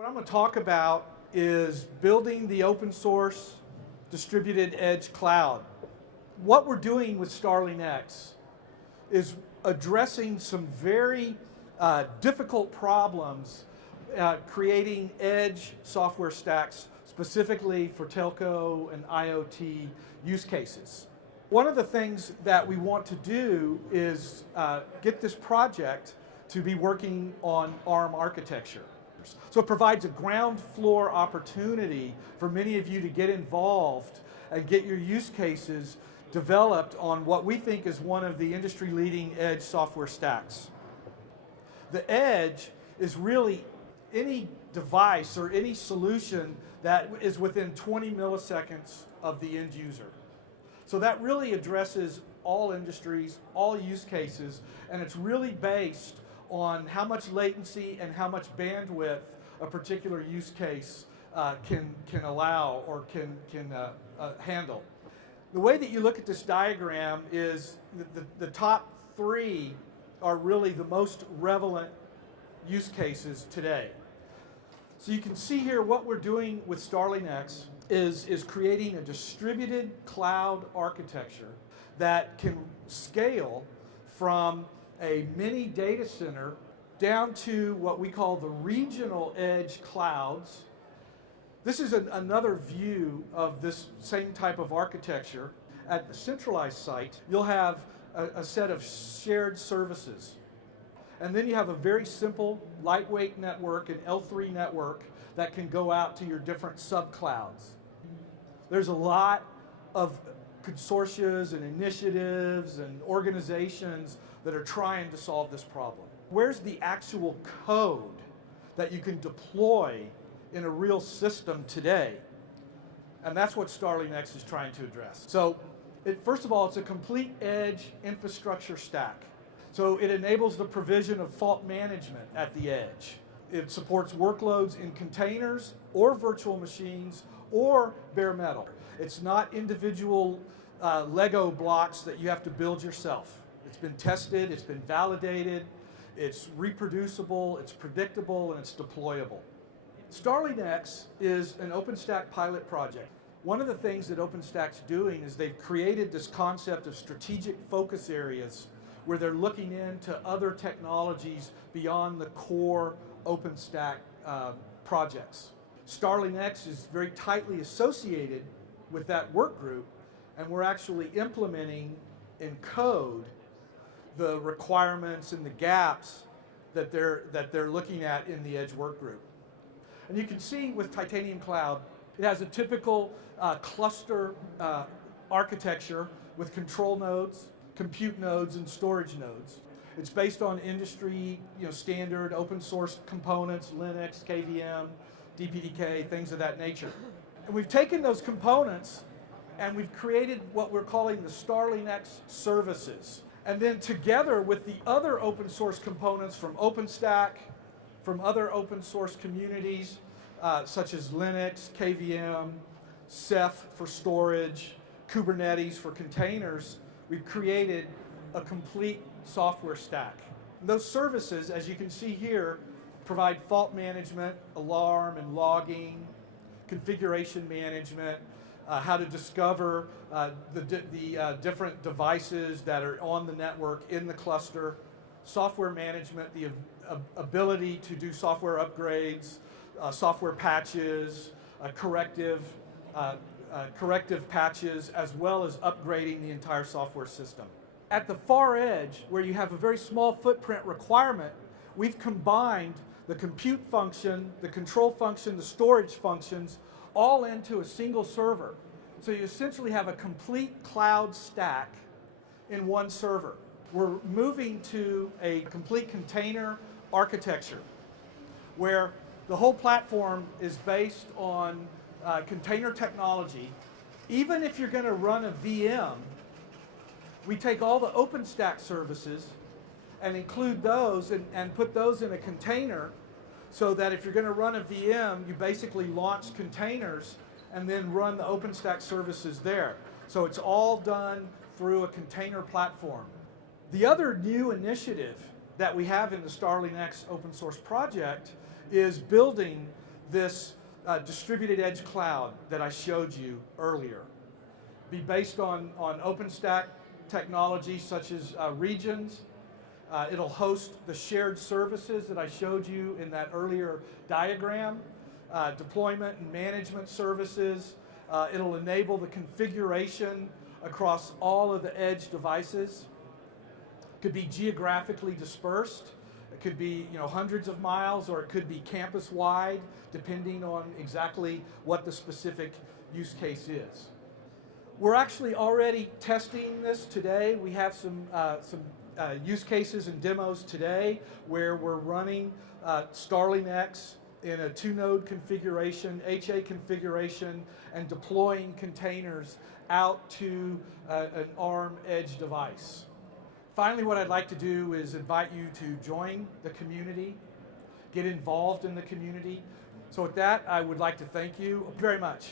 What I'm going to talk about is building the open source distributed edge cloud. What we're doing with StarlingX is addressing some very difficult problems, creating edge software stacks specifically for telco and IoT use cases. One of the things that we want to do is get this project to be working on ARM architecture. So it provides a ground floor opportunity for many of you to get involved and get your use cases developed on what we think is one of the industry-leading edge software stacks. The edge is really any device or any solution that is within 20 milliseconds of the end user. So that really addresses all industries, all use cases, and it's really based on how much latency and how much bandwidth a particular use case can allow or can handle. The way that you look at this diagram is the top three are really the most relevant use cases today. So you can see here what we're doing with StarlingX is creating a distributed cloud architecture that can scale from a mini data center down to what we call the regional edge clouds. This is another view of this same type of architecture. At the centralized site, you'll have a set of shared services. And then you have a very simple, lightweight network, an L3 network, that can go out to your different subclouds. There's a lot of consortia and initiatives and organizations that are trying to solve this problem. Where's the actual code that you can deploy in a real system today? And that's what StarlingX is trying to address. So first of all, it's a complete edge infrastructure stack. So it enables the provision of fault management at the edge. It supports workloads in containers or virtual machines or bare metal. It's not individual Lego blocks that you have to build yourself. It's been tested, it's been validated, it's reproducible, it's predictable, and it's deployable. StarlingX is an OpenStack pilot project. One of the things that OpenStack's doing is they've created this concept of strategic focus areas where they're looking into other technologies beyond the core OpenStack projects. StarlingX is very tightly associated with that work group, and we're actually implementing in code the requirements and the gaps that they're looking at in the Edge work group. And you can see with Titanium Cloud, it has a typical cluster architecture with control nodes, compute nodes, and storage nodes. It's based on industry standard open source components, Linux, KVM, DPDK, things of that nature. And we've taken those components and we've created what we're calling the StarlingX services. And then together with the other open source components from OpenStack, from other open source communities, such as Linux, KVM, Ceph for storage, Kubernetes for containers, we've created a complete software stack. And those services, as you can see here, provide fault management, alarm and logging, configuration management, how to discover the different devices that are on the network in the cluster, software management, the ability to do software upgrades, software patches, corrective patches, as well as upgrading the entire software system. At the far edge, where you have a very small footprint requirement, we've combined the compute function, the control function, the storage functions, all into a single server. So you essentially have a complete cloud stack in one server. We're moving to a complete container architecture where the whole platform is based on container technology. Even if you're going to run a VM, we take all the OpenStack services and include those and put those in a container so that if you're going to run a VM, you basically launch containers and then run the OpenStack services there. So it's all done through a container platform. The other new initiative that we have in the StarlingX open source project is building this distributed edge cloud that I showed you earlier be based on OpenStack technology such as regions. It'll host the shared services that I showed you in that earlier diagram, deployment and management services. It'll enable the configuration across all of the edge devices. It could be geographically dispersed. It could be hundreds of miles, or it could be campus-wide, depending on exactly what the specific use case is. We're actually already testing this today. We have some use cases and demos today where we're running StarlingX in a 2-node configuration, HA configuration, and deploying containers out to an ARM edge device. Finally, what I'd like to do is invite you to join the community, get involved in the community. So with that, I would like to thank you very much.